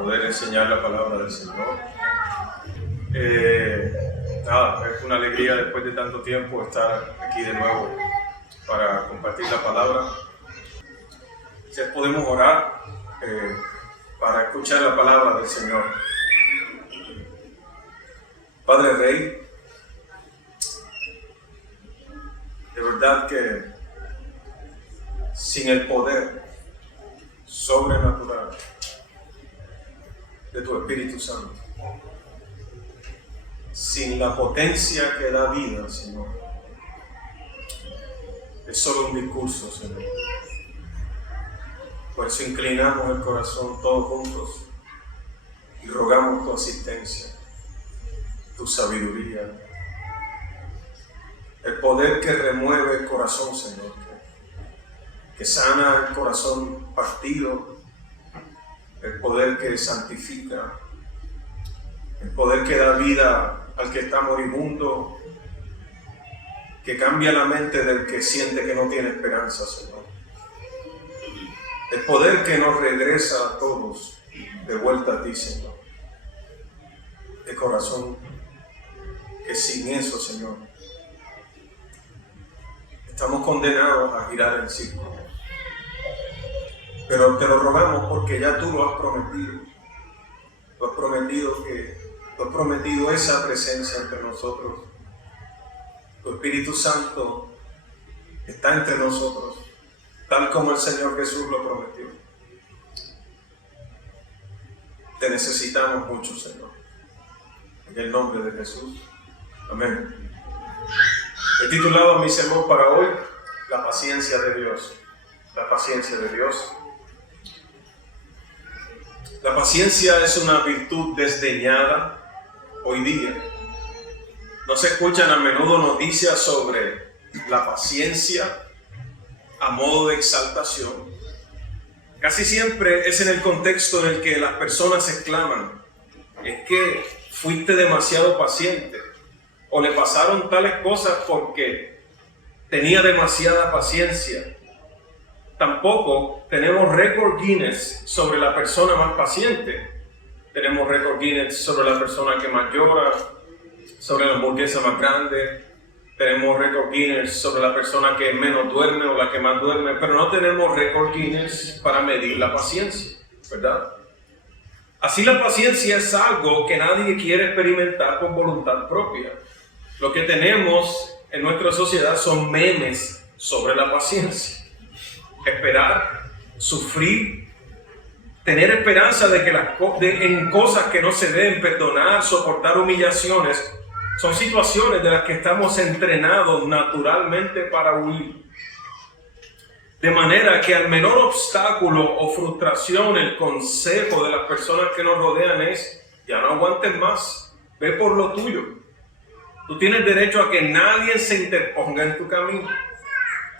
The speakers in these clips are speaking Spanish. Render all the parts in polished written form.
poder enseñar la palabra del Señor. Es una alegría después de tanto tiempo estar aquí de nuevo para compartir la palabra. Si podemos orar para escuchar la palabra del Señor. Padre Rey, de verdad que sin el poder sobrenatural de tu Espíritu Santo, sin la potencia que da vida, Señor, es solo un discurso, Señor. Por eso inclinamos el corazón todos juntos y rogamos tu asistencia, tu sabiduría, el poder que remueve el corazón, Señor, que sana el corazón partido, el poder que santifica, el poder que da vida al que está moribundo, que cambia la mente del que siente que no tiene esperanza, Señor. El poder que nos regresa a todos de vuelta a ti, Señor. De corazón, que sin eso, Señor, estamos condenados a girar en círculo. Pero te lo rogamos porque ya tú lo has prometido. Tú has prometido esa presencia entre nosotros. Tu Espíritu Santo está entre nosotros, tal como el Señor Jesús lo prometió. Te necesitamos mucho, Señor. En el nombre de Jesús. Amén. He titulado mi sermón para hoy, La paciencia de Dios. La paciencia de Dios. La paciencia es una virtud desdeñada hoy día. No se escuchan a menudo noticias sobre la paciencia a modo de exaltación. Casi siempre es en el contexto en el que las personas exclaman: es que fuiste demasiado paciente, o le pasaron tales cosas porque tenía demasiada paciencia. Tampoco tenemos récord Guinness sobre la persona más paciente. Tenemos récord Guinness sobre la persona que más llora, sobre la hamburguesa más grande. Tenemos récord Guinness sobre la persona que menos duerme o la que más duerme, pero no tenemos récord Guinness para medir la paciencia, ¿verdad? Así la paciencia es algo que nadie quiere experimentar con voluntad propia. Lo que tenemos en nuestra sociedad son memes sobre la paciencia. Esperar, sufrir, tener esperanza de que en cosas que no se deben, perdonar, soportar humillaciones, son situaciones de las que estamos entrenados naturalmente para huir. De manera que al menor obstáculo o frustración, el consejo de las personas que nos rodean es: ya no aguantes más, ve por lo tuyo. Tú tienes derecho a que nadie se interponga en tu camino.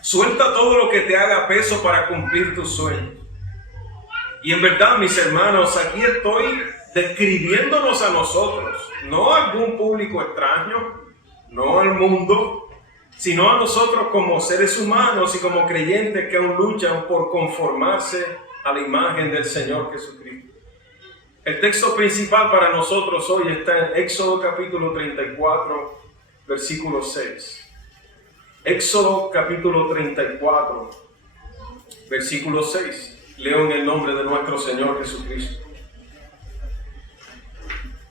Suelta todo lo que te haga peso para cumplir tus sueños. Y en verdad, mis hermanos, aquí estoy describiéndonos a nosotros, no a algún público extraño, no al mundo, sino a nosotros como seres humanos y como creyentes que aún luchan por conformarse a la imagen del Señor Jesucristo. El texto principal para nosotros hoy está en Éxodo capítulo 34, versículo 6. Éxodo capítulo 34, versículo 6. Leo en el nombre de nuestro Señor Jesucristo.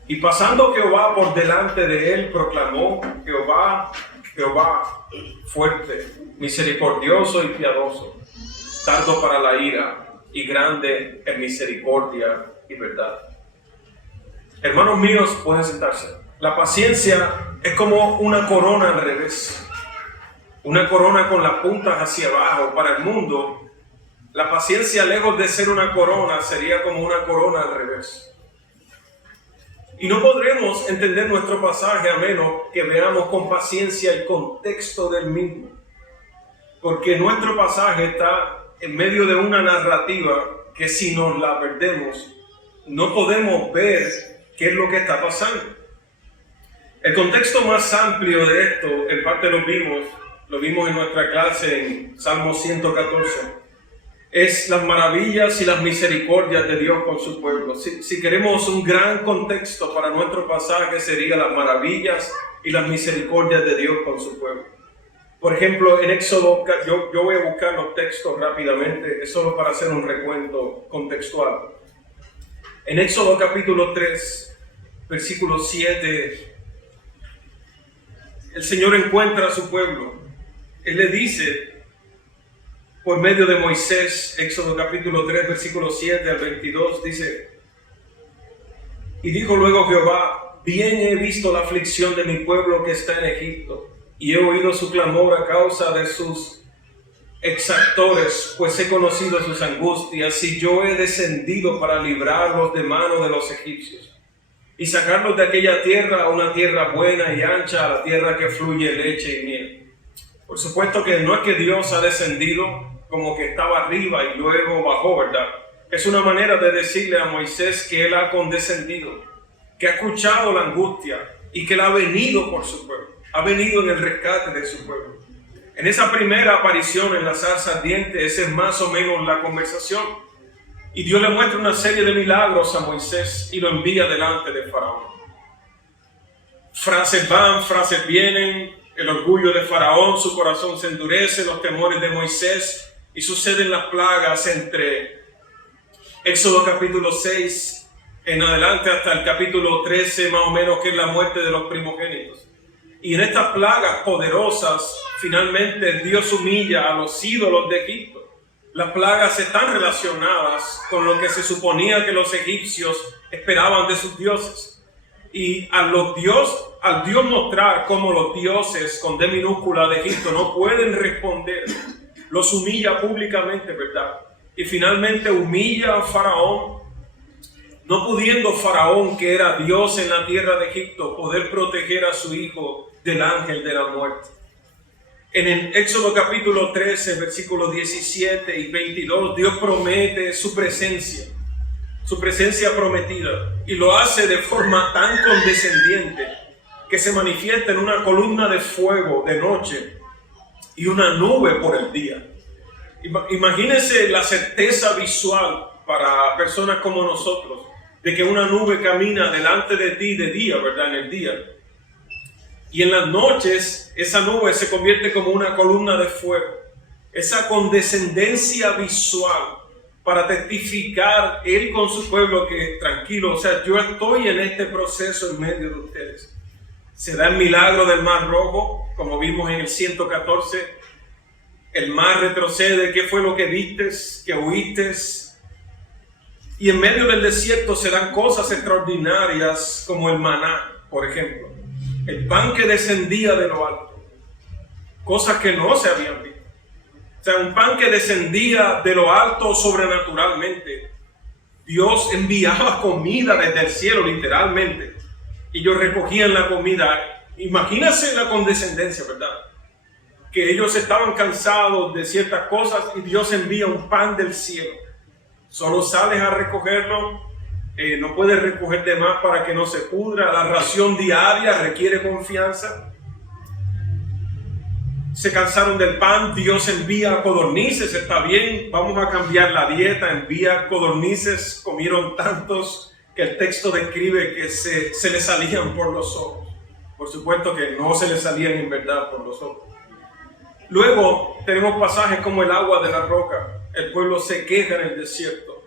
Y pasando Jehová por delante de él, proclamó: Jehová, Jehová, fuerte, misericordioso y piadoso, tardo para la ira y grande en misericordia y verdad. Hermanos míos, pueden sentarse. La paciencia es como una corona al revés. Una corona con las puntas hacia abajo. Para el mundo, la paciencia, lejos de ser una corona, sería como una corona al revés. Y no podremos entender nuestro pasaje a menos que veamos con paciencia el contexto del mismo. Porque nuestro pasaje está en medio de una narrativa que, si nos la perdemos, no podemos ver qué es lo que está pasando. El contexto más amplio de esto, en parte lo vimos en nuestra clase en Salmo 114. es las maravillas y las misericordias de Dios con su pueblo. Si queremos un gran contexto para nuestro pasaje, sería las maravillas y las misericordias de Dios con su pueblo. Por ejemplo, en Éxodo, yo voy a buscar los textos rápidamente, es solo para hacer un recuento contextual. En Éxodo capítulo 3, versículo 7, el Señor encuentra a su pueblo. Él le dice, por medio de Moisés, Éxodo capítulo 3, versículo 7 al 22, dice: y dijo luego Jehová, bien he visto la aflicción de mi pueblo que está en Egipto, y he oído su clamor a causa de sus exactores, pues he conocido sus angustias, y yo he descendido para librarlos de mano de los egipcios, y sacarlos de aquella tierra a una tierra buena y ancha, a la tierra que fluye leche y miel. Por supuesto que no es que Dios ha descendido como que estaba arriba y luego bajó, ¿verdad? Es una manera de decirle a Moisés que Él ha condescendido, que ha escuchado la angustia y que Él ha venido por su pueblo, ha venido en el rescate de su pueblo. En esa primera aparición en la zarza ardiente, esa es más o menos la conversación. Y Dios le muestra una serie de milagros a Moisés y lo envía delante de Faraón. Frases van, frases vienen, el orgullo de Faraón, su corazón se endurece, los temores de Moisés, y suceden las plagas entre Éxodo capítulo 6 en adelante hasta el capítulo 13 más o menos, que es la muerte de los primogénitos. Y en estas plagas poderosas, finalmente Dios humilla a los ídolos de Egipto. Las plagas están relacionadas con lo que se suponía que los egipcios esperaban de sus dioses. Y al Dios mostrar cómo los dioses con D minúscula de Egipto no pueden responder, los humilla públicamente, ¿verdad? Y finalmente humilla a Faraón, no pudiendo Faraón, que era Dios en la tierra de Egipto, poder proteger a su hijo del ángel de la muerte. En el Éxodo capítulo 13, versículos 17 y 22, Dios promete su presencia prometida, y lo hace de forma tan condescendiente que se manifiesta en una columna de fuego de noche y una nube por el día. Imagínense la certeza visual para personas como nosotros de que una nube camina delante de ti de día, ¿verdad? En el día. Y en las noches esa nube se convierte como una columna de fuego. Esa condescendencia visual para testificar Él con su pueblo que tranquilo, o sea, yo estoy en este proceso en medio de ustedes. Se da el milagro del Mar Rojo, como vimos en el 114. El mar retrocede. ¿Qué fue lo que vistes, que oíste? Y en medio del desierto se dan cosas extraordinarias como el maná, por ejemplo. El pan que descendía de lo alto. Cosas que no se habían visto. O sea, un pan que descendía de lo alto sobrenaturalmente. Dios enviaba comida desde el cielo, literalmente. Y ellos recogían la comida. Imagínense la condescendencia, ¿verdad? Que ellos estaban cansados de ciertas cosas y Dios envía un pan del cielo. Solo sales a recogerlo, no puedes recoger de más para que no se pudra. La ración diaria requiere confianza. Se cansaron del pan, Dios envía codornices, está bien, vamos a cambiar la dieta, envía codornices, comieron tantos que el texto describe que se les salían por los ojos. Por supuesto que no se les salían en verdad por los ojos. Luego tenemos pasajes como el agua de la roca. El pueblo se queja en el desierto.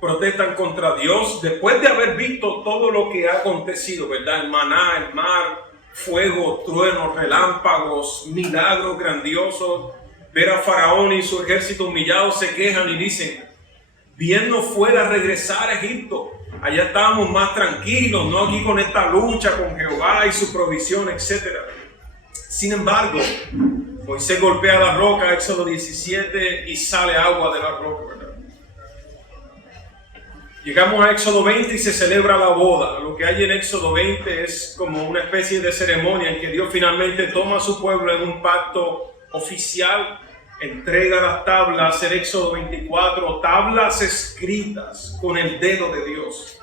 Protestan contra Dios después de haber visto todo lo que ha acontecido, ¿verdad? El maná, el mar, fuego, truenos, relámpagos, milagros grandiosos. Ver a Faraón y su ejército humillados, se quejan y dicen: bien nos fuera regresar a Egipto. Allá estábamos más tranquilos, no aquí con esta lucha con Jehová y su provisión, etc. Sin embargo, Moisés golpea la roca, Éxodo 17, y sale agua de la roca, ¿verdad? Llegamos a Éxodo 20 y se celebra la boda. Lo que hay en Éxodo 20 es como una especie de ceremonia en que Dios finalmente toma a su pueblo en un pacto oficial, entrega las tablas en Éxodo 24, tablas escritas con el dedo de Dios.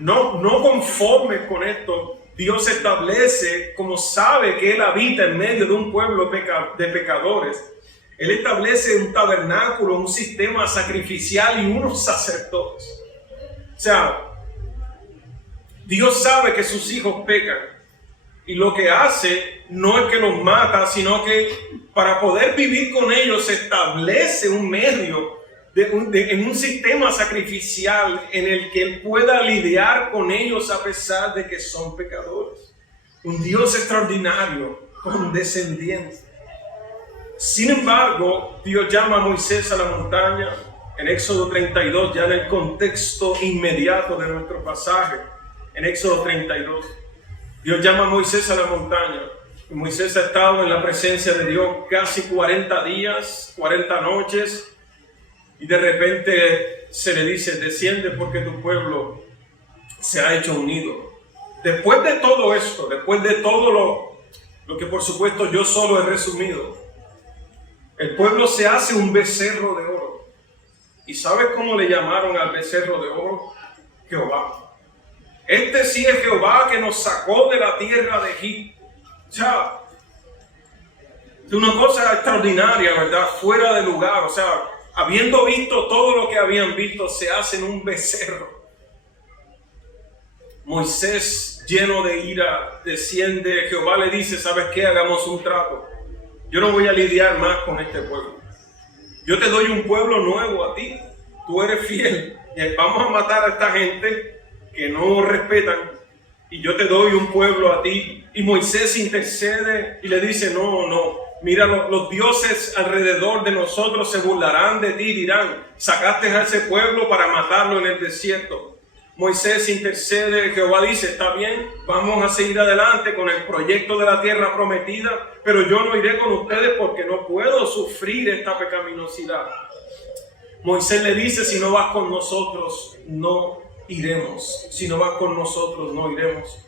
No conforme con esto, Dios establece, como sabe que Él habita en medio de un pueblo de pecadores, Él establece un tabernáculo, un sistema sacrificial y unos sacerdotes. O sea, Dios sabe que sus hijos pecan. Y lo que hace no es que los mata, sino que para poder vivir con ellos se establece un medio en un sistema sacrificial en el que Él pueda lidiar con ellos a pesar de que son pecadores. Un Dios extraordinario, condescendiente. Sin embargo, Dios llama a Moisés a la montaña en Éxodo 32, ya en el contexto inmediato de nuestro pasaje, en Éxodo 32. Dios llama a Moisés a la montaña. Y Moisés ha estado en la presencia de Dios casi 40 días, 40 noches. Y de repente se le dice, desciende porque tu pueblo se ha hecho unido. Después de todo esto, después de todo lo que por supuesto yo solo he resumido, el pueblo se hace un becerro de oro. ¿Y sabes cómo le llamaron al becerro de oro? Jehová. Este sí es Jehová que nos sacó de la tierra de Egipto. O sea, es una cosa extraordinaria, ¿verdad? Fuera de lugar. O sea, habiendo visto todo lo que habían visto, se hacen un becerro. Moisés, lleno de ira, desciende. Jehová le dice, ¿sabes qué? Hagamos un trato. Yo no voy a lidiar más con este pueblo. Yo te doy un pueblo nuevo a ti. Tú eres fiel. Vamos a matar a esta gente que no respetan, y yo te doy un pueblo a ti. Y Moisés intercede y le dice, no, mira, los dioses alrededor de nosotros se burlarán de ti, dirán, sacaste a ese pueblo para matarlo en el desierto. Moisés intercede, Jehová dice, está bien, vamos a seguir adelante con el proyecto de la tierra prometida, pero yo no iré con ustedes porque no puedo sufrir esta pecaminosidad. Moisés le dice, si no vas con nosotros, no iremos. Si no vas con nosotros, no iremos.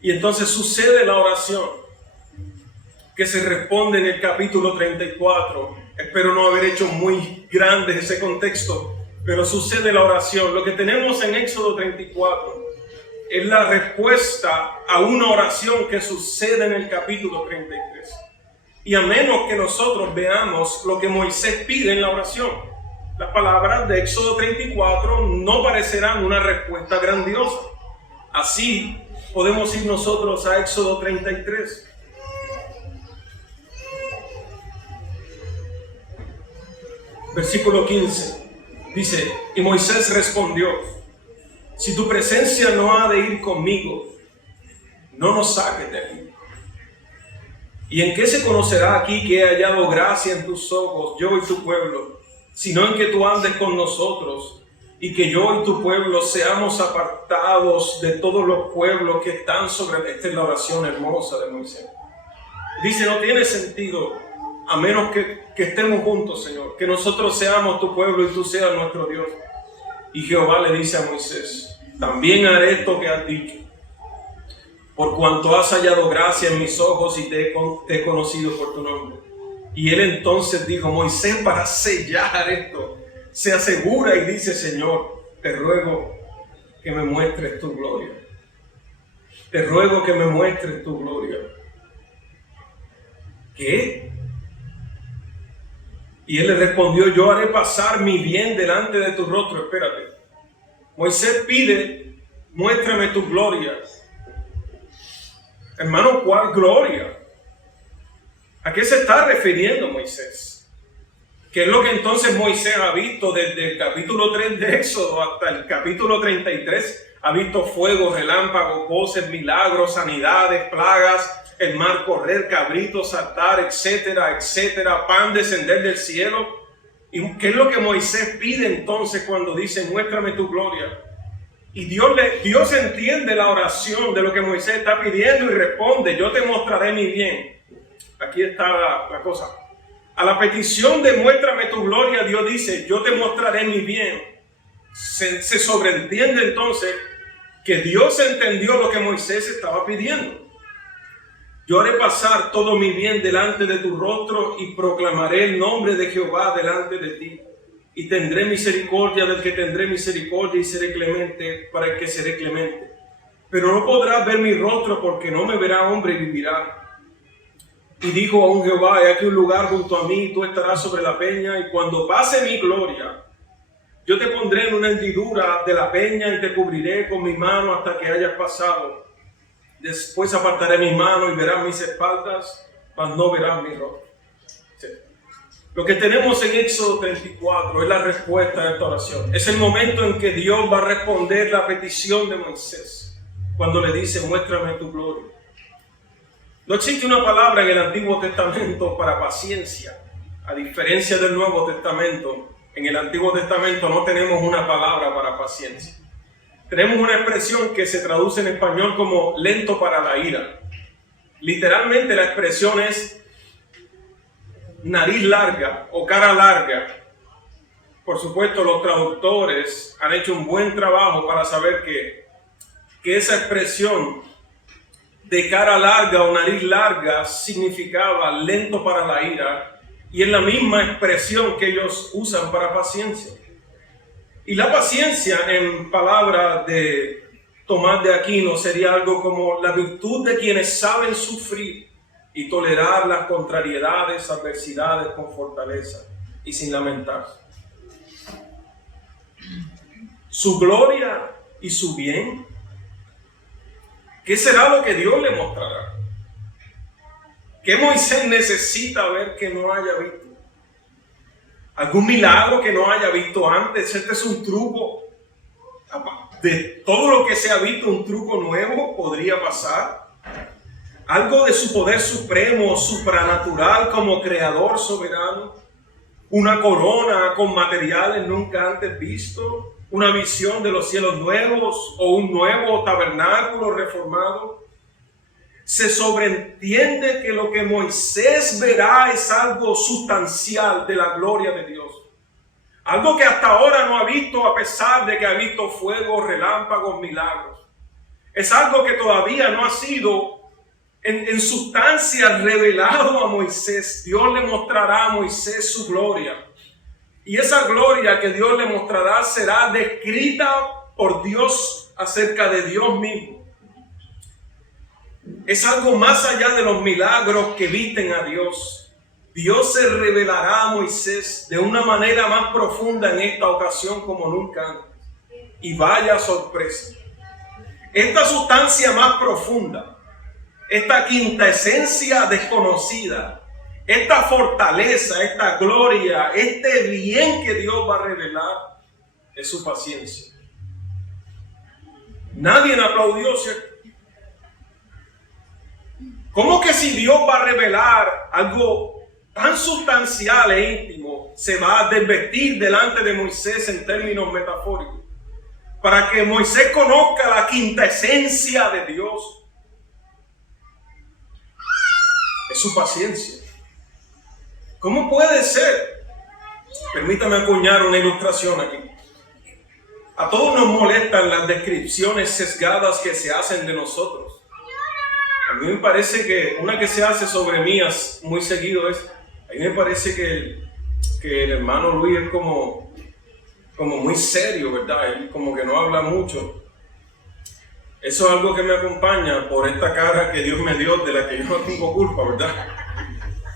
Y entonces sucede la oración que se responde en el capítulo 34. Espero no haber hecho muy grande ese contexto, pero sucede la oración. Lo que tenemos en Éxodo 34 es la respuesta a una oración que sucede en el capítulo 33. Y a menos que nosotros veamos lo que Moisés pide en la oración, las palabras de Éxodo 34 no parecerán una respuesta grandiosa. Así podemos ir nosotros a Éxodo 33. Versículo 15. Dice, y Moisés respondió, si tu presencia no ha de ir conmigo, no nos saques de aquí. ¿Y en qué se conocerá aquí que he hallado gracia en tus ojos, yo y tu pueblo, sino en que tú andes con nosotros y que yo y tu pueblo seamos apartados de todos los pueblos que están sobre... Esta es la oración hermosa de Moisés. Dice, no tiene sentido a menos que estemos juntos, Señor, que nosotros seamos tu pueblo y tú seas nuestro Dios. Y Jehová le dice a Moisés, también haré esto que has dicho, por cuanto has hallado gracia en mis ojos y te he conocido por tu nombre. Y él entonces dijo, Moisés, para sellar esto, se asegura y dice, Señor, te ruego que me muestres tu gloria. Te ruego que me muestres tu gloria. ¿Qué? Y él le respondió, yo haré pasar mi bien delante de tu rostro. Espérate. Moisés pide, muéstrame tu gloria. Hermano, ¿cuál gloria? ¿A qué se está refiriendo Moisés? ¿Qué es lo que entonces Moisés ha visto desde el capítulo 3 de Éxodo hasta el capítulo 33? Ha visto fuego, relámpagos, voces, milagros, sanidades, plagas, el mar correr, cabritos saltar, etcétera, etcétera, pan descender del cielo. ¿Y qué es lo que Moisés pide entonces cuando dice, muéstrame tu gloria? Y Dios entiende la oración de lo que Moisés está pidiendo y responde, yo te mostraré mi bien. Aquí está la cosa. A la petición de muéstrame tu gloria, Dios dice, yo te mostraré mi bien. Se sobreentiende entonces que Dios entendió lo que Moisés estaba pidiendo. Yo haré pasar todo mi bien delante de tu rostro y proclamaré el nombre de Jehová delante de ti. Y tendré misericordia del que tendré misericordia y seré clemente para el que seré clemente. Pero no podrás ver mi rostro porque no me verá hombre y vivirá. Y dijo aún Jehová: he aquí un lugar junto a mí, tú estarás sobre la peña, y cuando pase mi gloria, yo te pondré en una hendidura de la peña y te cubriré con mi mano hasta que hayas pasado. Después apartaré mi mano y verás mis espaldas, mas no verás mi rostro. Sí. Lo que tenemos en Éxodo 34 es la respuesta a esta oración. Es el momento en que Dios va a responder la petición de Moisés, cuando le dice: muéstrame tu gloria. No existe una palabra en el Antiguo Testamento para paciencia. A diferencia del Nuevo Testamento, en el Antiguo Testamento no tenemos una palabra para paciencia. Tenemos una expresión que se traduce en español como lento para la ira. Literalmente la expresión es nariz larga o cara larga. Por supuesto, los traductores han hecho un buen trabajo para saber que esa expresión de cara larga o nariz larga significaba lento para la ira, y es la misma expresión que ellos usan para paciencia. Y la paciencia, en palabras de Tomás de Aquino, sería algo como la virtud de quienes saben sufrir y tolerar las contrariedades, adversidades con fortaleza y sin lamentarse. Su gloria y su bien, ¿qué será lo que Dios le mostrará? ¿Qué Moisés necesita ver que no haya visto? ¿Algún milagro que no haya visto antes? Este es un truco. De todo lo que se ha visto, un truco nuevo podría pasar. Algo de su poder supremo, supranatural como creador soberano. Una corona con materiales nunca antes vistos. Una visión de los cielos nuevos o un nuevo tabernáculo reformado. Se sobreentiende que lo que Moisés verá es algo sustancial de la gloria de Dios. Algo que hasta ahora no ha visto, a pesar de que ha visto fuego, relámpagos, milagros. Es algo que todavía no ha sido en sustancia revelado a Moisés. Dios le mostrará a Moisés su gloria. Y esa gloria que Dios le mostrará será descrita por Dios acerca de Dios mismo. Es algo más allá de los milagros que visten a Dios. Dios se revelará a Moisés de una manera más profunda en esta ocasión como nunca antes. Y vaya sorpresa. Esta sustancia más profunda, esta quinta esencia desconocida, esta fortaleza, esta gloria, este bien que Dios va a revelar, es su paciencia. Nadie le aplaudió, ¿cierto? ¿Cómo que si Dios va a revelar algo tan sustancial e íntimo, se va a desvestir delante de Moisés en términos metafóricos? Para que Moisés conozca la quinta esencia de Dios. Es su paciencia. ¿Cómo puede ser? Permítame acuñar una ilustración aquí. A todos nos molestan las descripciones sesgadas que se hacen de nosotros. A mí me parece que una que se hace sobre mí muy seguido es, a mí me parece que el hermano Luis es como muy serio, ¿verdad? Él como que no habla mucho. Eso es algo que me acompaña por esta cara que Dios me dio, de la que yo no tengo culpa, ¿verdad?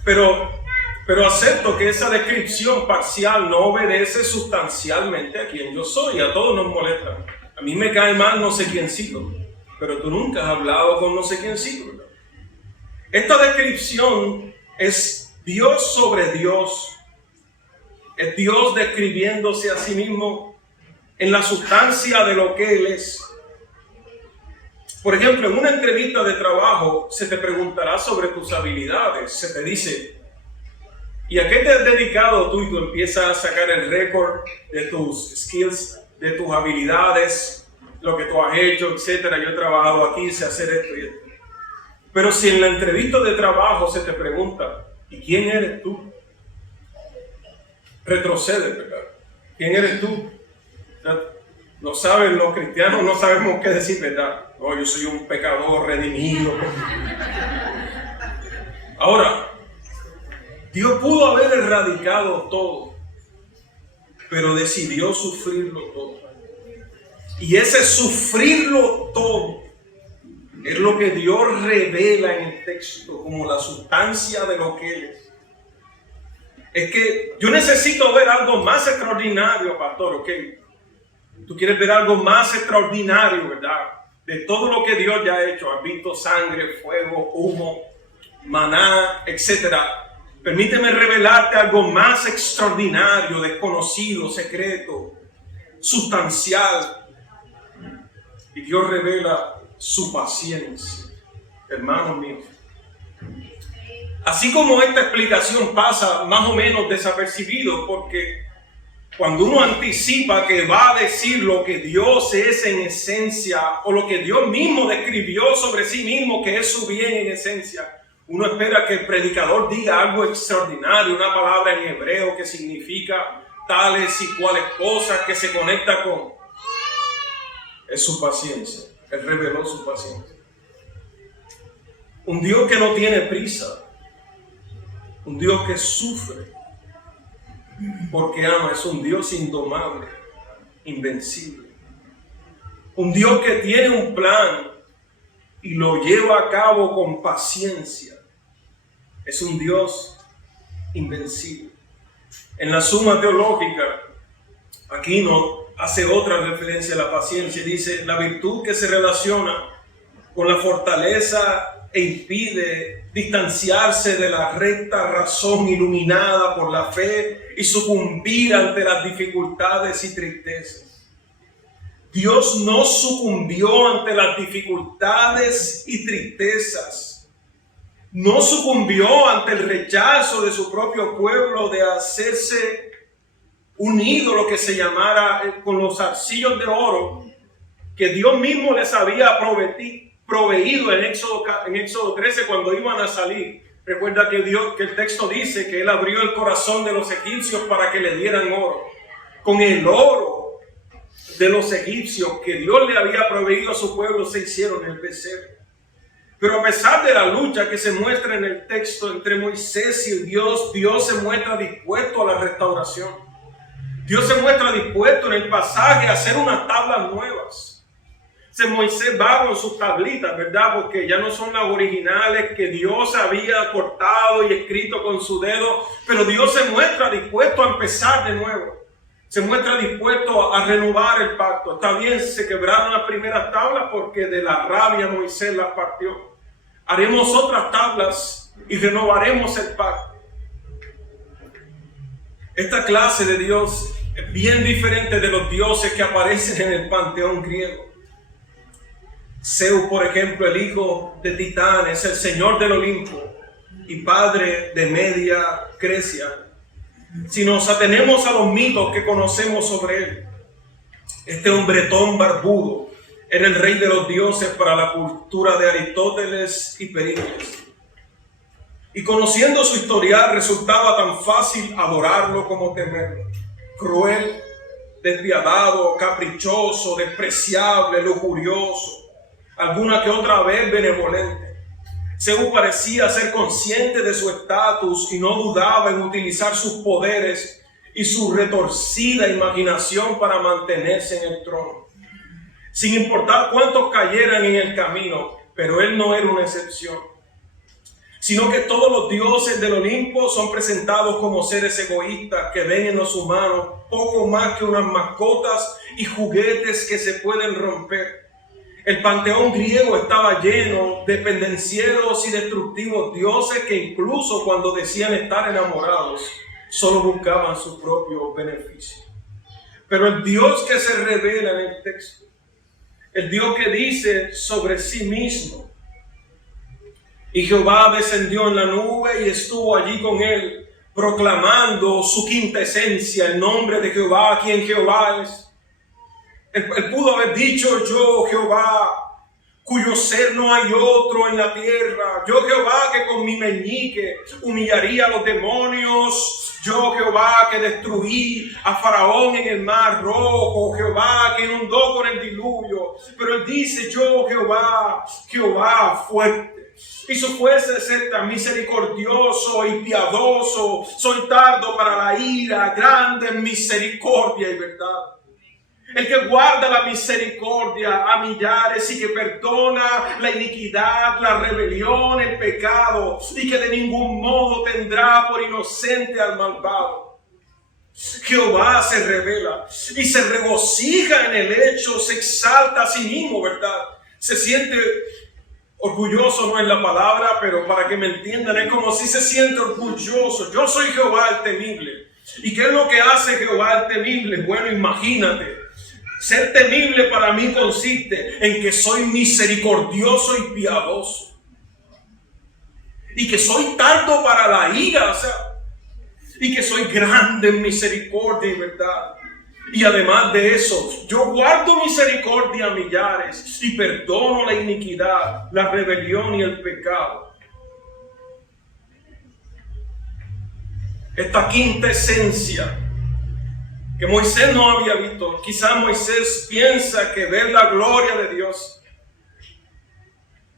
Pero acepto que esa descripción parcial no obedece sustancialmente a quien yo soy. A todos nos molesta. A mí me cae mal no sé quiéncito, pero tú nunca has hablado con no sé quiéncito, ¿verdad? Esta descripción es Dios sobre Dios. Es Dios describiéndose a sí mismo en la sustancia de lo que Él es. Por ejemplo, en una entrevista de trabajo se te preguntará sobre tus habilidades. Se te dice, ¿y a qué te has dedicado tú? Y tú empiezas a sacar el récord de tus skills, de tus habilidades, lo que tú has hecho, etcétera. Yo he trabajado aquí, sé hacer esto y esto. Pero si en la entrevista de trabajo se te pregunta, ¿y quién eres tú? Retrocede, ¿verdad? ¿Quién eres tú? No saben, los cristianos no sabemos qué decir, ¿verdad? No, yo soy un pecador redimido. Ahora, Dios pudo haber erradicado todo, pero decidió sufrirlo todo. Y ese sufrirlo todo Es lo que Dios revela en el texto como la sustancia de lo que Él es. Es que yo necesito ver algo más extraordinario, pastor, ¿ok? Tú quieres ver algo más extraordinario, ¿verdad? De todo lo que Dios ya ha hecho. Has visto sangre, fuego, humo, maná, etc. Permíteme revelarte algo más extraordinario, desconocido, secreto, sustancial. Y Dios revela su paciencia, hermanos míos. Así como esta explicación pasa más o menos desapercibido, porque cuando uno anticipa que va a decir lo que Dios es en esencia, o lo que Dios mismo describió sobre sí mismo, que es su bien en esencia, uno espera que el predicador diga algo extraordinario, una palabra en hebreo que significa tales y cuales cosas, que se conecta con... Es su paciencia. Él reveló su paciencia. Un Dios que no tiene prisa. Un Dios que sufre porque ama. Es un Dios indomable, invencible. Un Dios que tiene un plan y lo lleva a cabo con paciencia. Es un Dios invencible. En la Suma Teológica, Aquino hace otra referencia a la paciencia. Dice, la virtud que se relaciona con la fortaleza e impide distanciarse de la recta razón iluminada por la fe y sucumbir ante las dificultades y tristezas. Dios no sucumbió ante las dificultades y tristezas. No sucumbió ante el rechazo de su propio pueblo de hacerse un ídolo que se llamara con los zarcillos de oro que Dios mismo les había proveído en Éxodo 13 cuando iban a salir. Recuerda que el texto dice que Él abrió el corazón de los egipcios para que le dieran oro. Con el oro de los egipcios que Dios le había proveído a su pueblo se hicieron el becerro. Pero a pesar de la lucha que se muestra en el texto entre Moisés y Dios, Dios se muestra dispuesto a la restauración. Dios se muestra dispuesto en el pasaje a hacer unas tablas nuevas. Moisés va con sus tablitas, ¿verdad? Porque ya no son las originales que Dios había cortado y escrito con su dedo, pero Dios se muestra dispuesto a empezar de nuevo. Se muestra dispuesto a renovar el pacto. Está bien, se quebraron las primeras tablas porque de la rabia Moisés las partió. Haremos otras tablas y renovaremos el pacto. Esta clase de Dios es bien diferente de los dioses que aparecen en el panteón griego. Zeus, por ejemplo, el hijo de Titán, es el señor del Olimpo y padre de media Grecia. Si nos atenemos a los mitos que conocemos sobre él, este hombretón barbudo era el rey de los dioses para la cultura de Aristóteles y Pericles. Y conociendo su historial, resultaba tan fácil adorarlo como temerlo. Cruel, despiadado, caprichoso, despreciable, lujurioso, alguna que otra vez benevolente. Zeus parecía ser consciente de su estatus y no dudaba en utilizar sus poderes y su retorcida imaginación para mantenerse en el trono, sin importar cuántos cayeran en el camino. Pero él no era una excepción, sino que todos los dioses del Olimpo son presentados como seres egoístas que ven en los humanos poco más que unas mascotas y juguetes que se pueden romper. El panteón griego estaba lleno de pendencieros y destructivos dioses que incluso cuando decían estar enamorados, solo buscaban su propio beneficio. Pero el Dios que se revela en el texto, el Dios que dice sobre sí mismo, y Jehová descendió en la nube y estuvo allí con él, proclamando su quinta esencia, el nombre de Jehová, quien Jehová es. Él pudo haber dicho, yo Jehová, cuyo ser no hay otro en la tierra. Yo Jehová que con mi meñique humillaría a los demonios. Yo Jehová que destruí a Faraón en el mar rojo. Jehová que inundó con el diluvio. Pero él dice, yo Jehová, Jehová fuerte. Y su fuerza es tan misericordioso y piadoso. Soy tardo para la ira, grande en misericordia y verdad. el que guarda la misericordia a millares y que perdona la iniquidad, la rebelión, el pecado, y que de ningún modo tendrá por inocente al malvado. Jehová se revela y se regocija en el hecho, se exalta a sí mismo, ¿verdad? Se siente orgulloso, no es la palabra, pero para que me entiendan, es como si se siente orgulloso. Yo soy Jehová el temible. ¿Y qué es lo que hace Jehová el temible? Bueno, imagínate. Ser temible para mí consiste en que soy misericordioso y piadoso. Y que soy tardo para la ira, y que soy grande en misericordia y verdad. Y además de eso, yo guardo misericordia a millares y perdono la iniquidad, la rebelión y el pecado. Esta quinta esencia que Moisés no había visto. Quizás Moisés piensa que ver la gloria de Dios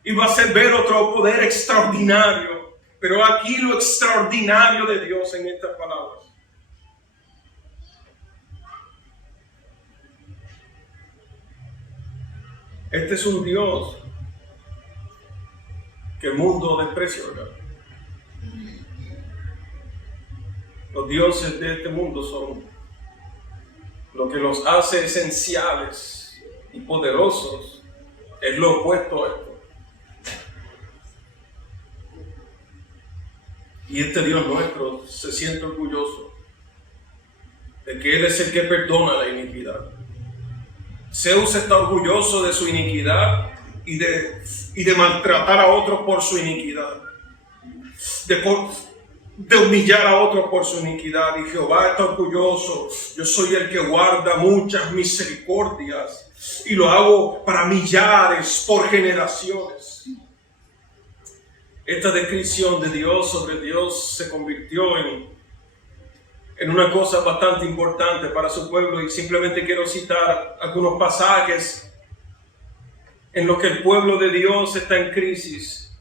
iba a ser ver otro poder extraordinario, pero aquí lo extraordinario de Dios en estas palabras. Este es un Dios que el mundo desprecia, ¿verdad? Los dioses de este mundo son lo que los hace esenciales y poderosos, es lo opuesto a esto. Y este Dios nuestro se siente orgulloso de que Él es el que perdona la iniquidad. Zeus está orgulloso de su iniquidad y de maltratar a otros por su iniquidad, de humillar a otros por su iniquidad. Y Jehová está orgulloso. Yo soy el que guarda muchas misericordias y lo hago para millares, por generaciones. Esta descripción de Dios sobre Dios se convirtió en una cosa bastante importante para su pueblo, y simplemente quiero citar algunos pasajes en los que el pueblo de Dios está en crisis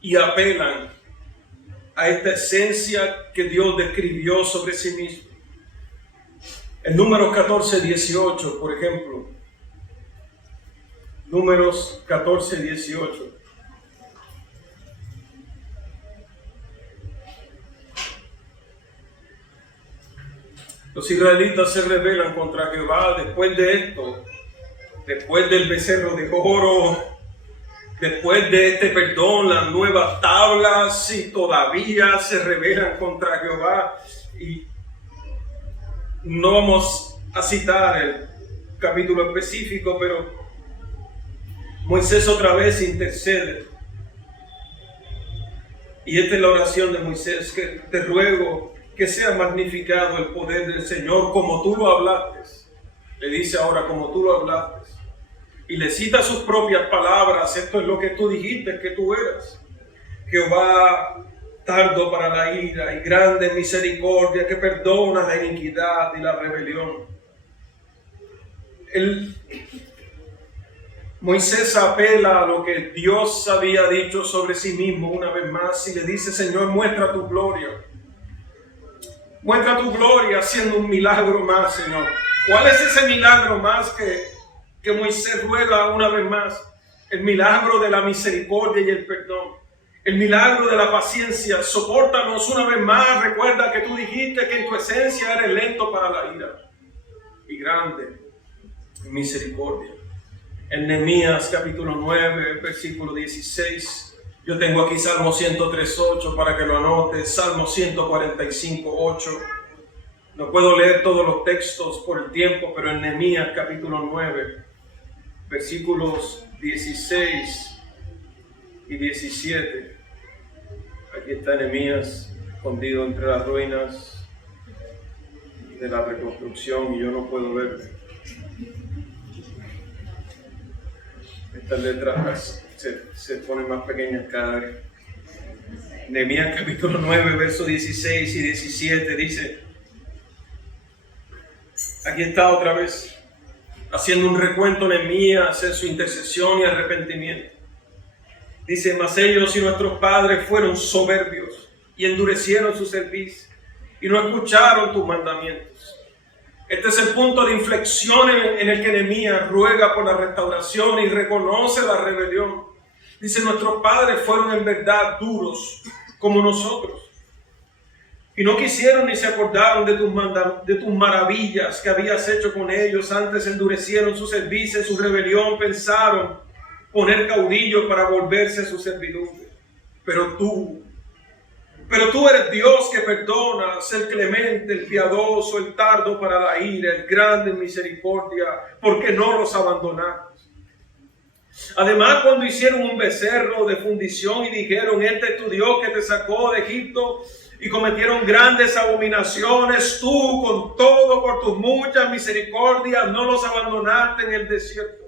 y apelan a esta esencia que Dios describió sobre sí mismo. En Números 14:18, por ejemplo. Números 14:18. Los israelitas se rebelan contra Jehová después de esto, después del becerro de oro, después de este perdón, las nuevas tablas, y todavía se rebelan contra Jehová. Y no vamos a citar el capítulo específico, pero Moisés otra vez intercede. Y esta es la oración de Moisés: que te ruego que sea magnificado el poder del Señor como tú lo hablaste. Le dice ahora, como tú lo hablaste. Y le cita sus propias palabras: esto es lo que tú dijiste que tú eras. Jehová, tardo para la ira y grande en misericordia, que perdona la iniquidad y la rebelión. Moisés apela a lo que Dios había dicho sobre sí mismo una vez más y le dice: Señor, muestra tu gloria. Muestra tu gloria haciendo un milagro más, Señor. ¿Cuál es ese milagro más que Moisés ruega una vez más? El milagro de la misericordia y el perdón. El milagro de la paciencia. Sopórtanos una vez más. Recuerda que tú dijiste que en tu esencia eres lento para la ira y grande en misericordia. En Nehemías capítulo 9, versículo 16. Yo tengo aquí Salmo 103:8 para que lo anotes. Salmo 145:8. No puedo leer todos los textos por el tiempo, pero en Nehemías capítulo 9, versículos 16 y 17. Aquí está Nehemías escondido entre las ruinas de la reconstrucción y yo no puedo verlo. Estas letras se ponen más pequeñas cada vez. Nehemías capítulo 9, versos 16 y 17 dice: aquí está otra vez, haciendo un recuento Nehemías en su intercesión y arrepentimiento. Dice: mas ellos y nuestros padres fueron soberbios y endurecieron su cerviz y no escucharon tus mandamientos. Este es el punto de inflexión en el que Nehemías ruega por la restauración y reconoce la rebelión. Dice, nuestros padres fueron en verdad duros como nosotros, y no quisieron ni se acordaron de tus maravillas que habías hecho con ellos. Antes endurecieron su servicio en su rebelión, pensaron poner caudillos para volverse a su servidumbre. Pero tú eres Dios que perdonas, el clemente, el piadoso, el tardo para la ira, el grande en misericordia, porque no los abandonaste. Además, cuando hicieron un becerro de fundición y dijeron, este es tu Dios que te sacó de Egipto, y cometieron grandes abominaciones, tú con todo por tus muchas misericordias no los abandonaste en el desierto.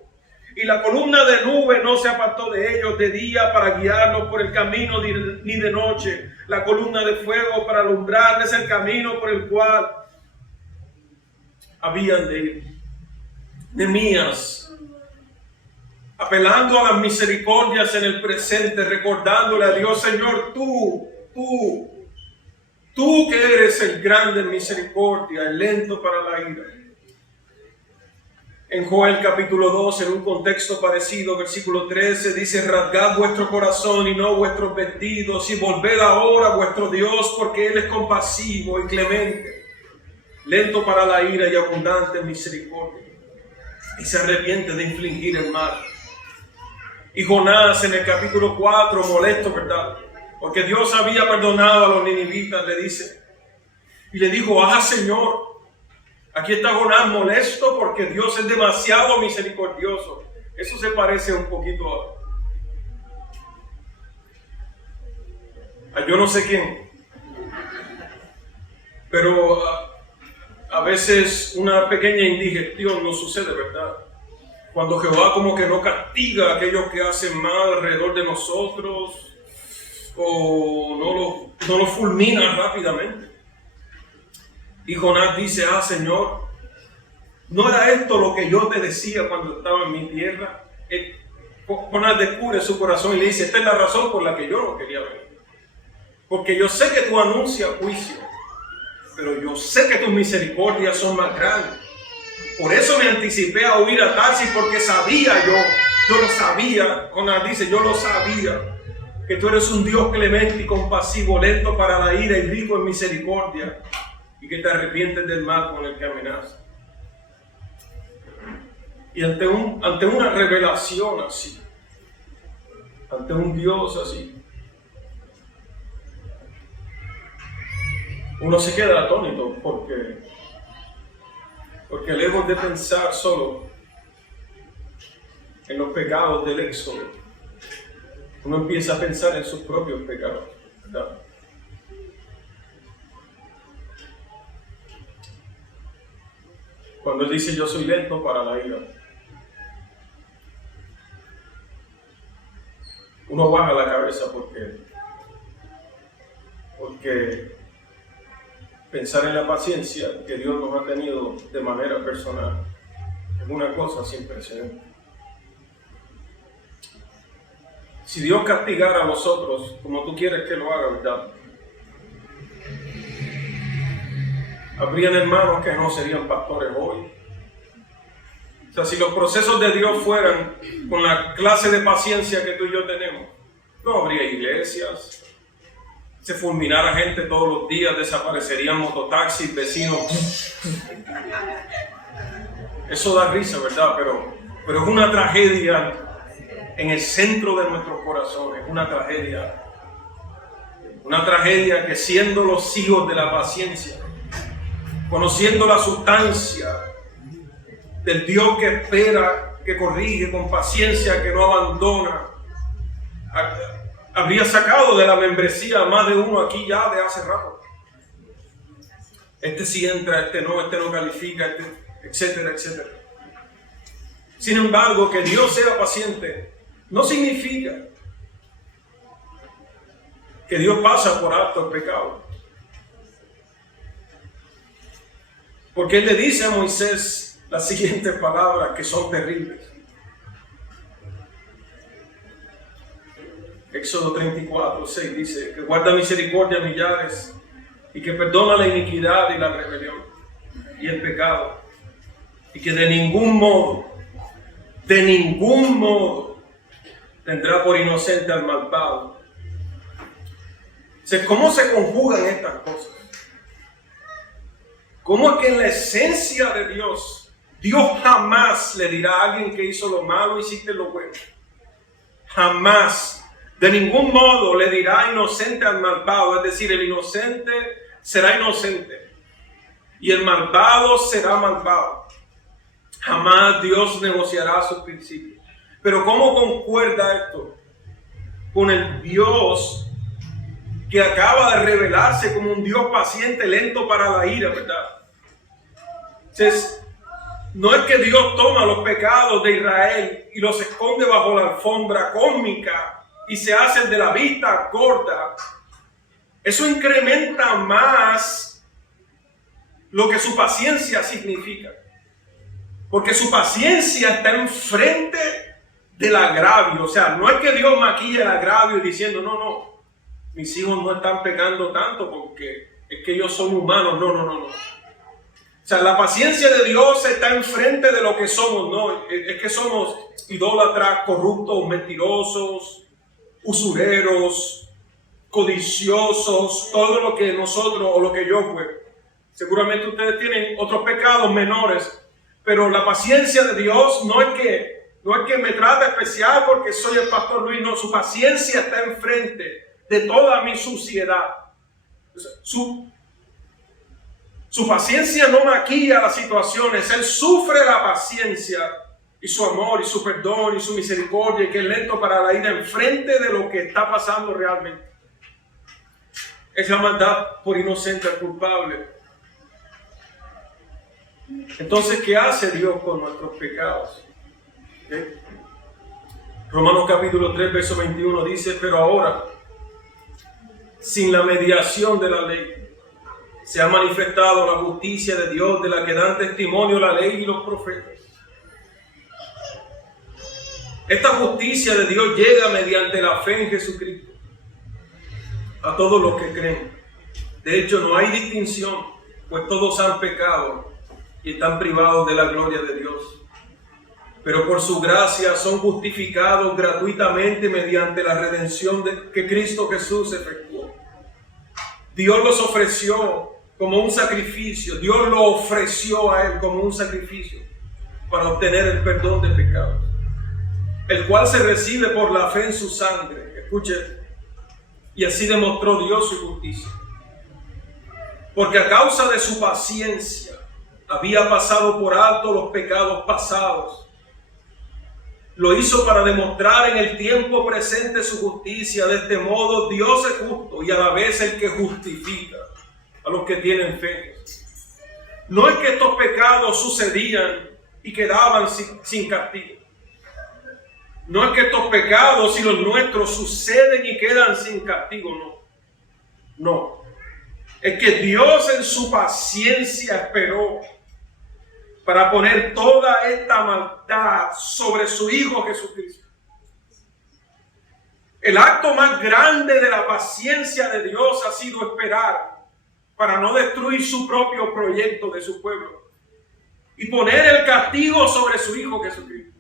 Y la columna de nube no se apartó de ellos de día para guiarlos por el camino, ni de noche. La columna de fuego para alumbrarles el camino por el cual habían de ir. Nehemías, apelando a las misericordias en el presente, recordándole a Dios, Señor, tú que eres el grande en misericordia, el lento para la ira. En Joel capítulo 2, en un contexto parecido, versículo 13, dice, rasgad vuestro corazón y no vuestros vestidos, y volved ahora a vuestro Dios, porque Él es compasivo y clemente, lento para la ira y abundante en misericordia, y se arrepiente de infligir el mal. Y Jonás en el capítulo 4, molesto, ¿verdad? Porque Dios había perdonado a los ninivitas, le dice, y le dijo, Señor. Aquí está Jonás molesto porque Dios es demasiado misericordioso. Eso se parece un poquito a yo no sé quién. Pero a veces una pequeña indigestión nos sucede, ¿verdad? Cuando Jehová como que no castiga a aquellos que hacen mal alrededor de nosotros, o no los fulmina rápidamente. Y Jonás dice, Señor, ¿no era esto lo que yo te decía cuando estaba en mi tierra? Jonás descubre su corazón y le dice, esta es la razón por la que yo no quería venir. Porque yo sé que tú anuncias juicio, pero yo sé que tus misericordias son más grandes. Por eso me anticipé a huir a Tarsis, porque sabía yo lo sabía. Jonás dice, yo lo sabía, que tú eres un Dios clemente y compasivo, lento para la ira y rico en misericordia, y que te arrepientes del mal con el que amenazas. Y ante una revelación así, ante un Dios así, uno se queda atónito porque lejos de pensar solo en los pecados del Éxodo, uno empieza a pensar en sus propios pecados, ¿verdad? Cuando Él dice, yo soy lento para la ira, uno baja la cabeza porque pensar en la paciencia que Dios nos ha tenido de manera personal es una cosa sin precedentes. Si Dios castigara a los otros como tú quieres que lo haga, ¿verdad? Habrían hermanos que no serían pastores hoy. O sea, si los procesos de Dios fueran con la clase de paciencia que tú y yo tenemos, no habría iglesias, se fulminara gente todos los días, desaparecerían mototaxis, vecinos. Eso da risa, ¿verdad? Pero es una tragedia en el centro de nuestros corazones, una tragedia que siendo los hijos de la paciencia, conociendo la sustancia del Dios que espera, que corrige con paciencia, que no abandona, habría sacado de la membresía a más de uno aquí ya de hace rato. Este sí entra, este no califica, etcétera, etcétera. Sin embargo, que Dios sea paciente no significa que Dios pasa por alto el pecado. Porque Él le dice a Moisés las siguientes palabras que son terribles. Éxodo 34, 6 dice que guarda misericordia a millares y que perdona la iniquidad y la rebelión. y el pecado. Y que de ningún modo tendrá por inocente al malvado. ¿Cómo se conjugan estas cosas? ¿Cómo es que en la esencia de Dios jamás le dirá a alguien que hizo lo malo, hiciste lo bueno? Jamás. De ningún modo le dirá inocente al malvado. Es decir, el inocente será inocente y el malvado será malvado. Jamás Dios negociará sus principios. Pero ¿cómo concuerda esto con el Dios que acaba de revelarse como un Dios paciente, lento para la ira, verdad? Entonces, no es que Dios toma los pecados de Israel y los esconde bajo la alfombra cósmica y se hacen de la vista corta. Eso incrementa más lo que su paciencia significa. Porque su paciencia está enfrente del agravio. O sea, no es que Dios maquilla el agravio diciendo, no, mis hijos no están pecando tanto porque es que ellos son humanos. No. O sea, la paciencia de Dios está enfrente de lo que somos, ¿no? Es que somos idólatras, corruptos, mentirosos, usureros, codiciosos, todo lo que nosotros o lo que yo pues. Seguramente ustedes tienen otros pecados menores, pero la paciencia de Dios no es que me trata especial porque soy el pastor Luis, no, su paciencia está enfrente de toda mi suciedad. O sea, su paciencia no maquilla las situaciones, Él sufre la paciencia y su amor y su perdón y su misericordia y que es lento para la ira enfrente de lo que está pasando realmente. Es la maldad por inocente al culpable. Entonces, ¿qué hace Dios con nuestros pecados? ¿Okay? Romanos capítulo 3, verso 21 dice, pero ahora, sin la mediación de la ley, se ha manifestado la justicia de Dios, de la que dan testimonio la ley y los profetas. Esta justicia de Dios llega mediante la fe en Jesucristo a todos los que creen. De hecho, no hay distinción, pues todos han pecado y están privados de la gloria de Dios. Pero por su gracia son justificados gratuitamente mediante la redención que Cristo Jesús efectuó. Dios los ofreció como un sacrificio. Dios lo ofreció a Él como un sacrificio para obtener el perdón de pecados, el cual se recibe por la fe en su sangre. Escuche, y así demostró Dios su justicia. Porque a causa de su paciencia había pasado por alto los pecados pasados. Lo hizo para demostrar en el tiempo presente su justicia. De este modo Dios es justo y a la vez el que justifica a los que tienen fe. No es que estos pecados sucedían y quedaban sin castigo. No es que estos pecados y los nuestros suceden y quedan sin castigo, no. Es que Dios en su paciencia esperó para poner toda esta maldad sobre su Hijo Jesucristo. El acto más grande de la paciencia de Dios ha sido esperar para no destruir su propio proyecto de su pueblo y poner el castigo sobre su Hijo Jesucristo.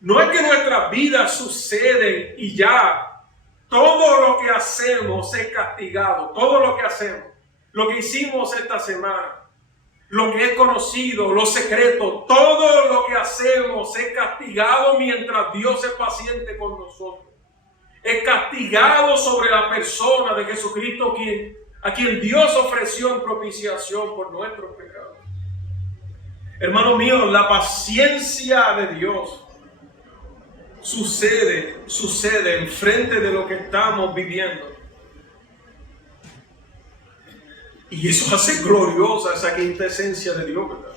No es que nuestras vidas suceden y ya todo lo que hacemos es castigado, todo lo que hacemos, lo que hicimos esta semana, lo que es conocido, lo secreto, todo lo que hacemos es castigado mientras Dios es paciente con nosotros. Es castigado sobre la persona de Jesucristo a quien Dios ofreció en propiciación por nuestros pecados. Hermano mío, la paciencia de Dios sucede enfrente de lo que estamos viviendo. Y eso hace gloriosa esa quintesencia de Dios, ¿verdad?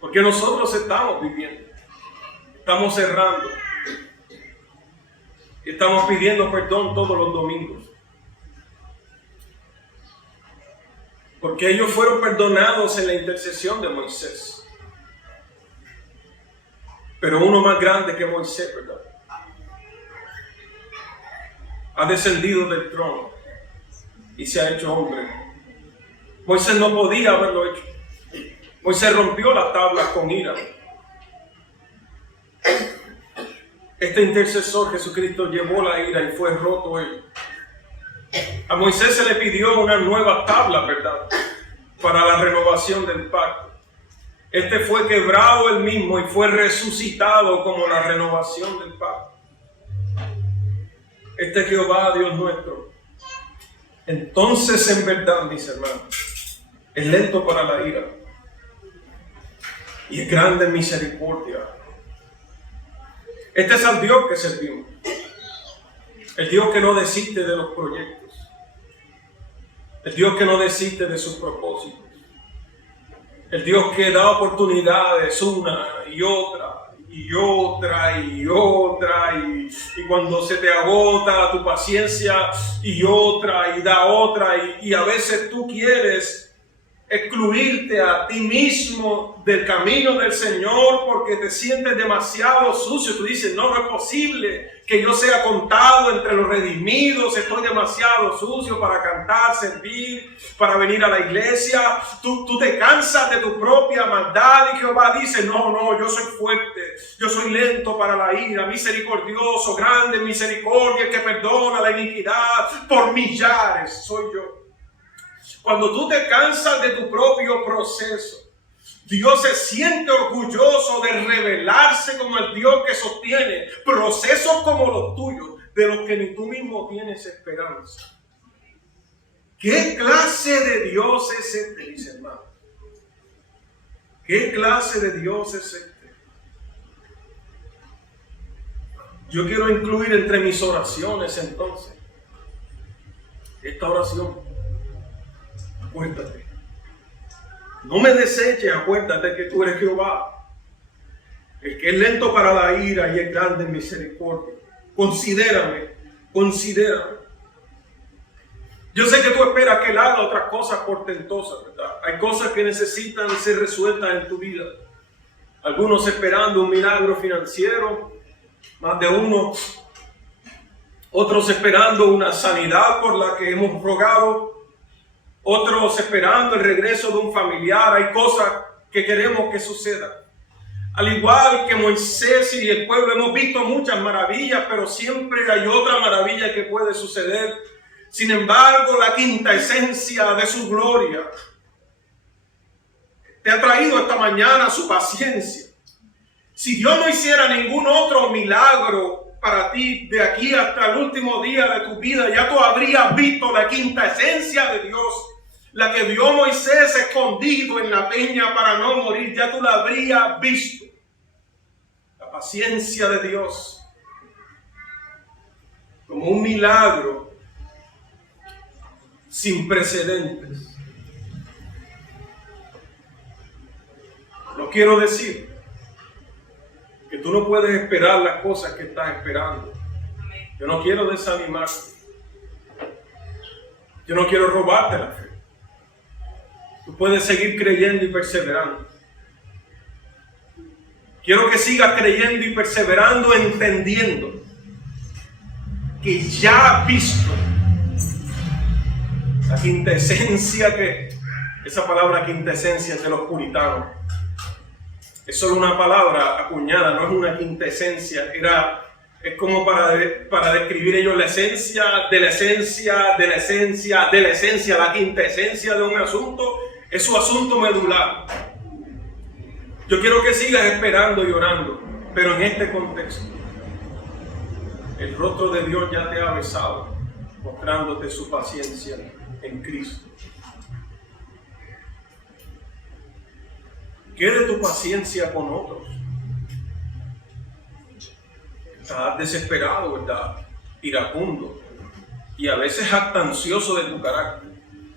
Porque nosotros estamos viviendo, estamos cerrando, y estamos pidiendo perdón todos los domingos. Porque ellos fueron perdonados en la intercesión de Moisés. Pero uno más grande que Moisés, ¿verdad? Ha descendido del trono y se ha hecho hombre. Moisés no podía haberlo hecho. Moisés rompió las tablas con ira. Este intercesor Jesucristo llevó la ira y fue roto él. A Moisés se le pidió una nueva tabla, ¿verdad?, para la renovación del pacto. Este fue quebrado él mismo y fue resucitado como la renovación del pacto. Este Jehová, Dios nuestro, entonces en verdad, mis hermanos, es lento para la ira y es grande en misericordia. Este es el Dios que servimos. El Dios que no desiste de los proyectos. El Dios que no desiste de sus propósitos. El Dios que da oportunidades una y otra y otra y otra, y cuando se te agota tu paciencia, y otra y da otra, y a veces tú quieres excluirte a ti mismo del camino del Señor porque te sientes demasiado sucio. Tú dices, no es posible que yo sea contado entre los redimidos, estoy demasiado sucio para cantar, servir, para venir a la iglesia. Tú te cansas de tu propia maldad y Jehová dice, no, yo soy fuerte, yo soy lento para la ira, misericordioso, grande en misericordia, que perdona la iniquidad por millares, soy yo. Cuando tú te cansas de tu propio proceso, Dios se siente orgulloso de revelarse como el Dios que sostiene procesos como los tuyos, de los que ni tú mismo tienes esperanza. ¿Qué clase de Dios es este, mis hermanos? ¿Qué clase de Dios es este? Yo quiero incluir entre mis oraciones entonces esta oración. Acuérdate. No me deseches, acuérdate que tú eres Jehová, el que es lento para la ira y es grande en misericordia. Considérame. Yo sé que tú esperas que Él haga otras cosas portentosas, ¿verdad? Hay cosas que necesitan ser resueltas en tu vida. Algunos esperando un milagro financiero, más de uno. Otros esperando una sanidad por la que hemos rogado. Otros esperando el regreso de un familiar. Hay cosas que queremos que sucedan. Al igual que Moisés y el pueblo hemos visto muchas maravillas, pero siempre hay otra maravilla que puede suceder. Sin embargo, la quinta esencia de su gloria te ha traído esta mañana su paciencia. Si Dios no hiciera ningún otro milagro para ti de aquí hasta el último día de tu vida, ya tú habrías visto la quinta esencia de Dios. La que vio Moisés escondido en la peña para no morir, ya tú la habrías visto. La paciencia de Dios como un milagro sin precedentes. No quiero decir que tú no puedes esperar las cosas que estás esperando. Yo no quiero desanimarte. Yo no quiero robarte la fe. Tú puedes seguir creyendo y perseverando. Quiero que sigas creyendo y perseverando, entendiendo que ya has visto la quintesencia, que esa palabra quintesencia es de los puritanos. Es solo una palabra acuñada, no es una quintesencia. Es como para describir ellos la esencia de la esencia de la esencia de la esencia, la quintesencia de un asunto. Es su asunto medular. Yo quiero que sigas esperando y orando, pero en este contexto, el rostro de Dios ya te ha besado, mostrándote su paciencia en Cristo. ¿Qué de tu paciencia con otros? Estás desesperado, ¿verdad? Iracundo y a veces jactancioso de tu carácter.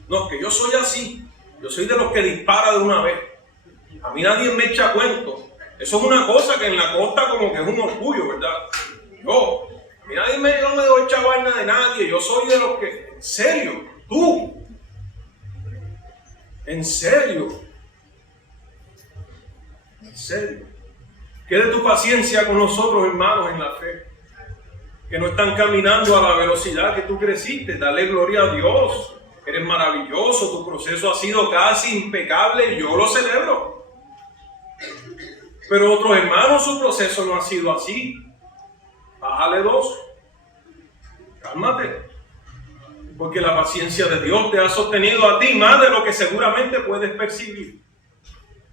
No, que yo soy así. Yo soy de los que dispara de una vez. A mí nadie me echa cuento. Eso es una cosa que en la costa como que es un orgullo, ¿verdad? A mí nadie no me doy echa vaina de nadie. Yo soy de los que... ¿En serio? ¿Tú? ¿En serio? ¿En serio? ¿Qué de tu paciencia con nosotros, hermanos, en la fe? Que no están caminando a la velocidad que tú creciste. Dale gloria a Dios. eres maravilloso, tu proceso ha sido casi impecable y yo lo celebro. Pero otros hermanos, su proceso no ha sido así. Bájale 2. Cálmate. Porque la paciencia de Dios te ha sostenido a ti más de lo que seguramente puedes percibir.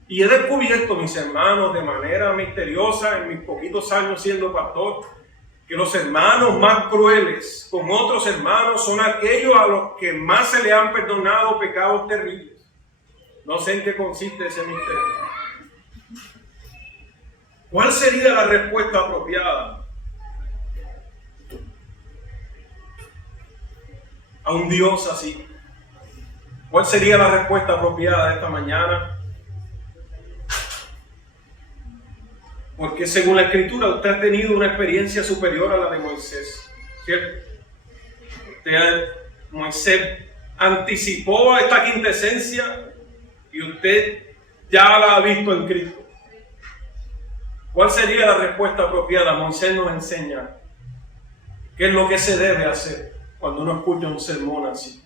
Y he descubierto, mis hermanos, de manera misteriosa en mis poquitos años siendo pastor, que los hermanos más crueles con otros hermanos son aquellos a los que más se le han perdonado pecados terribles. No sé en qué consiste ese misterio. ¿Cuál sería la respuesta apropiada a un Dios así? ¿Cuál sería la respuesta apropiada de esta mañana? Porque según la Escritura usted ha tenido una experiencia superior a la de Moisés, ¿cierto? Moisés anticipó a esta quintesencia y usted ya la ha visto en Cristo. ¿Cuál sería la respuesta apropiada? Moisés nos enseña qué es lo que se debe hacer cuando uno escucha un sermón así.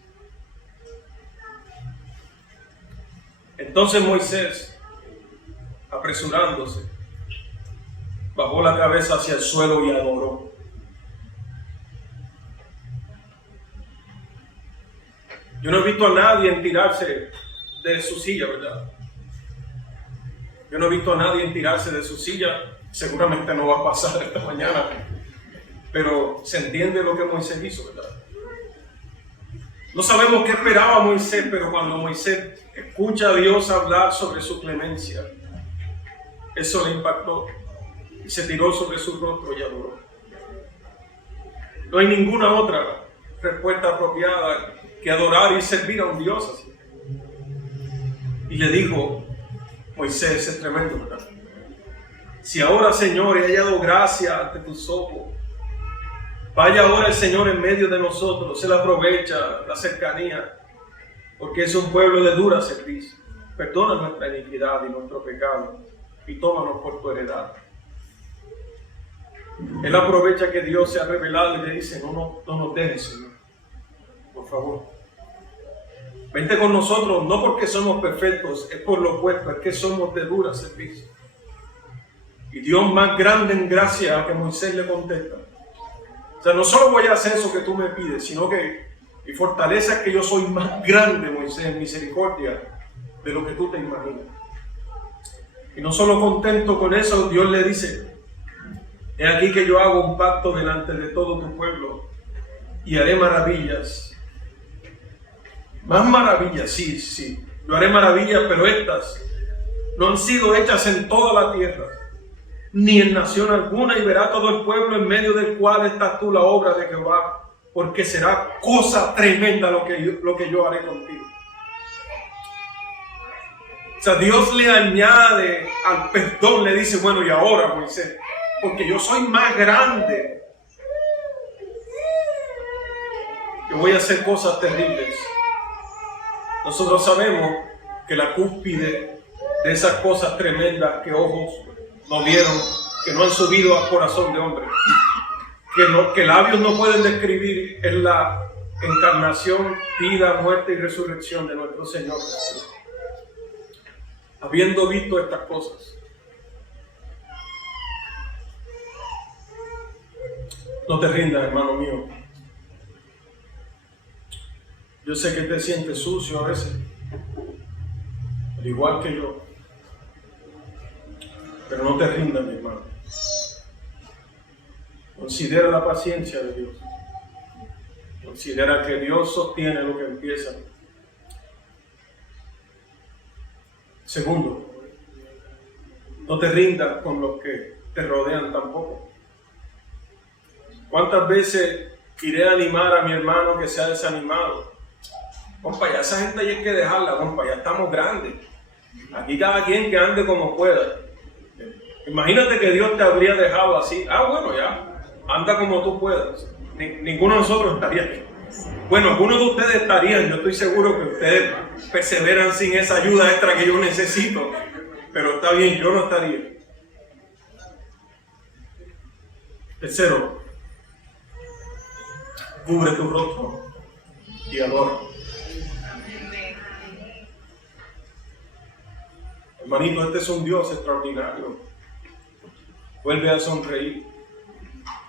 Entonces Moisés, apresurándose, bajó la cabeza hacia el suelo y adoró. Yo no he visto a nadie en tirarse de su silla, ¿verdad? Yo no he visto a nadie en tirarse de su silla. Seguramente no va a pasar esta mañana. Pero se entiende lo que Moisés hizo, ¿verdad? No sabemos qué esperaba Moisés, pero cuando Moisés escucha a Dios hablar sobre su clemencia, eso le impactó. Y se tiró sobre su rostro y adoró. No hay ninguna otra respuesta apropiada que adorar y servir a un Dios así. Y le dijo, Moisés, es tremendo, ¿verdad? Si ahora, Señor, he hallado gracia ante tus ojos, vaya ahora el Señor en medio de nosotros. Él aprovecha la cercanía, porque es un pueblo de dura servicio. Perdona nuestra iniquidad y nuestro pecado, y tómanos por tu heredad. Él aprovecha que Dios se ha revelado y le dice, no nos dejes, Señor, por favor. Vente con nosotros, no porque somos perfectos, es por lo opuesto, es que somos de dura servicio. Y Dios más grande en gracia a que Moisés le contesta. O sea, no solo voy a hacer eso que tú me pides, sino que mi fortaleza es que yo soy más grande, Moisés, en misericordia de lo que tú te imaginas. Y no solo contento con eso, Dios le dice, he aquí que yo hago un pacto delante de todo tu pueblo y haré maravillas. Más maravillas, sí. Yo haré maravillas, pero estas no han sido hechas en toda la tierra, ni en nación alguna, y verá todo el pueblo en medio del cual estás tú la obra de Jehová, porque será cosa tremenda lo que yo haré contigo. O sea, Dios le añade al perdón, le dice, bueno, y ahora, Moisés, porque yo soy más grande, yo voy a hacer cosas terribles. Nosotros sabemos que la cúspide de esas cosas tremendas que ojos no vieron, que no han subido al corazón de hombre, que labios no pueden describir, es la encarnación, vida, muerte y resurrección de nuestro Señor Jesús. Habiendo visto estas cosas, no te rindas, hermano mío. Yo sé que te sientes sucio a veces, al igual que yo. Pero no te rindas, mi hermano. Considera la paciencia de Dios. Considera que Dios sostiene lo que empieza. Segundo, no te rindas con los que te rodean tampoco. ¿Cuántas veces iré a animar a mi hermano que se ha desanimado? Compa, ya esa gente hay que dejarla, compa, ya estamos grandes. Aquí cada quien que ande como pueda. Imagínate que Dios te habría dejado así. Bueno, ya, anda como tú puedas. Ninguno de nosotros estaría aquí. Bueno, algunos de ustedes estarían, yo estoy seguro que ustedes perseveran sin esa ayuda extra que yo necesito. Pero está bien, yo no estaría. Tercero, cubre tu rostro y adora. Hermanito, este es un Dios extraordinario. Vuelve a sonreír.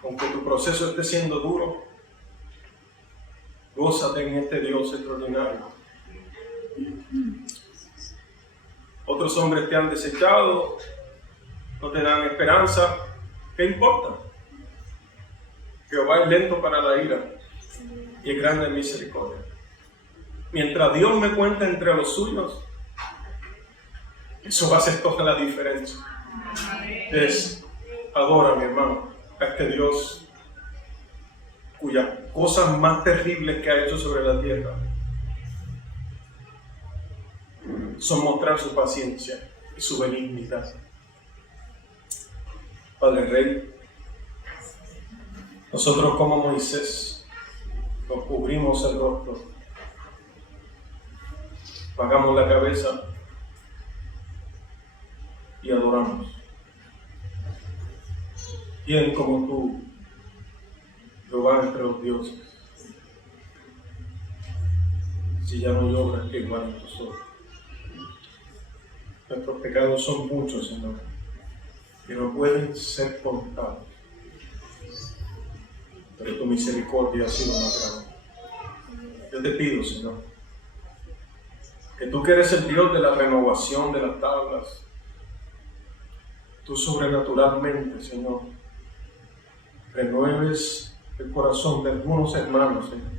Aunque tu proceso esté siendo duro, gózate en este Dios extraordinario. Otros hombres te han desechado, no te dan esperanza. ¿Qué importa? Jehová es lento para la ira y es grande en misericordia. Mientras Dios me cuenta entre los suyos, eso va a hacer toda la diferencia. Adora, mi hermano, a este Dios cuyas cosas más terribles que ha hecho sobre la tierra son mostrar su paciencia y su benignidad. Padre Rey, nosotros como Moisés nos cubrimos el rostro, bajamos la cabeza y adoramos. ¿Quién como tú, Jehová entre los dioses? Si ya no hay obras que igualen tus obras. Nuestros pecados son muchos, Señor, que no pueden ser contados. Pero tu misericordia ha sido más grande. Yo te pido, Señor, que tú que eres el Dios de la renovación de las tablas, tú sobrenaturalmente, Señor, renueves el corazón de algunos hermanos, Señor,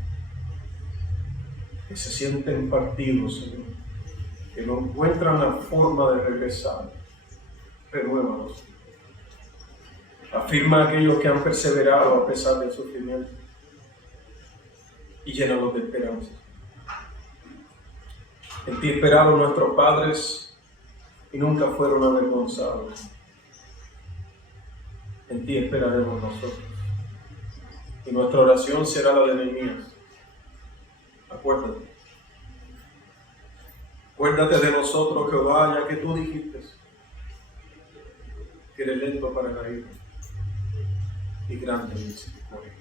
que se sienten partidos, Señor, que no encuentran la forma de regresar. Renuévalos. Afirma a aquellos que han perseverado a pesar del sufrimiento y llénalos de esperanza. En ti esperaron nuestros padres y nunca fueron avergonzados. En ti esperaremos nosotros. Y nuestra oración será la de Nehemías. Acuérdate. Acuérdate de nosotros, Jehová, ya que tú dijiste que eres lento para la ira y grande en misericordia.